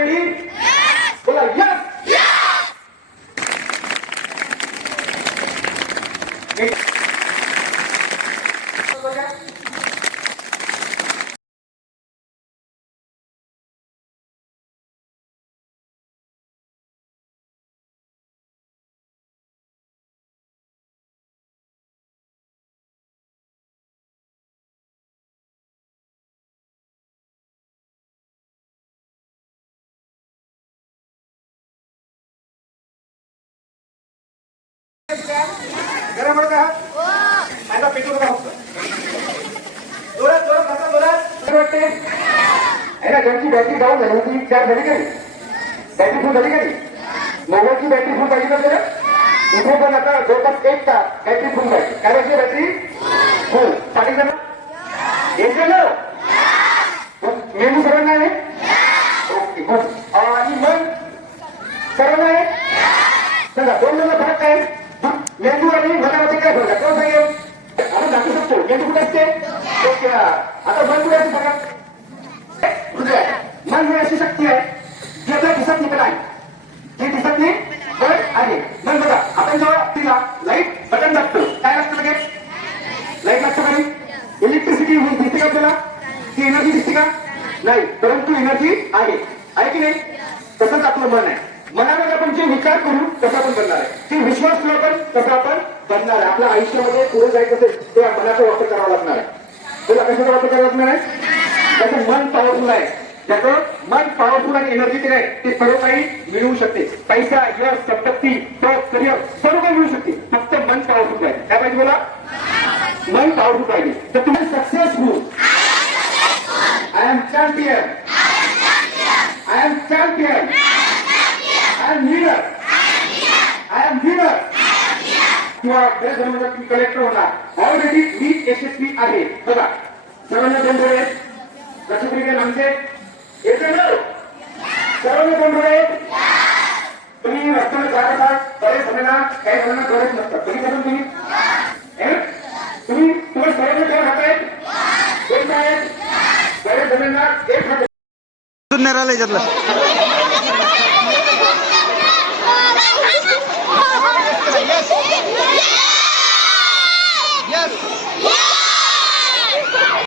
Ready? बोला yes. गरम पडत आहात? माझा पेटू नका फक्त. जोरात जोरात बसा, जोरात. काय वाटते? आहे ना, ज्यांची बॅटरी डाऊन झाली होती चार्ज झाली का नाही? बॅटरी फुल झाली का नाही? मोबाईलची बॅटरी फुल पाहिजे तर इथे पण आता जवळपास 1 तास बॅटरी फुल पाहिजे. काय पाहिजे? बॅटरी फुल. साठी जण येते ना? मेंदू सर्वांना आहे? Okay good. आणि मन सर्वांना आहे? चला, 2 जण फरक काय? मेंदू आणि मनामध्ये काय फरक आहे? कोण सांगेल? आपण दाखवू शकतो. मेंदू कुठे असते? आता मन कुठे असते सांगा? हृदय. मन ही अशी शक्ती आहे जी आपल्याला दिसत नाही पण आहे. जी दिसत नाही पण आहे. मन बघा, आपण जेव्हा तिला लाईट बटन दाबतो काय लागतं लगेच? लाईट लागतं का? इलेक्ट्रिसिटी दिसते का आपल्याला? ती एनर्जी दिसते का? नाही, परंतु एनर्जी आहे. आहे की नाही? तसंच आपलं मन आहे. मनामध्ये आपण जे विचार करू तसं आपण बनणार आहे. जे विश्वास ठेवू आपण तसं आपण बनणार आहे. आपल्या आयुष्यामध्ये पुढे जायचं असेल ते मनाचा वापर करावा लागणार आहे. तुला कशाचा वापर करावा लागणार आहे? त्याचं मन पॉवरफुल आहे. त्याचं मन पॉवरफुल आणि एनर्जेटिक आहे. ते सर्व काही मिळवू शकते. पैसा, यश, संपत्ती, जॉब, करिअर सर्व काही मिळू शकते. फक्त मन पॉवरफुल पाहिजे. काय पाहिजे बोला? मन पॉवरफुल पाहिजे. तर तुम्ही successful. I am champion. I am champion. I am leader. I am leader. किंवा बरेच जण म्हणतात की कलेक्टर होणार. ऑलरेडी मी यशस्वी आहे. बघा, सर्वांना 2 डोळे आहेत. लक्षपूर्वी आमचे येते ना? सर्वांना 2 डोळे आहेत. तुम्ही रस्त्याने जात असाल बरेच जणांना काही जणांना डोळेच नसतात. बघितलं तुम्ही? तुम्हाला सर्वांना डोळे हात आहेत? एक आहेत. बरेच जणांना एक हात. नाही राहिलं याच्यातलं. Yes!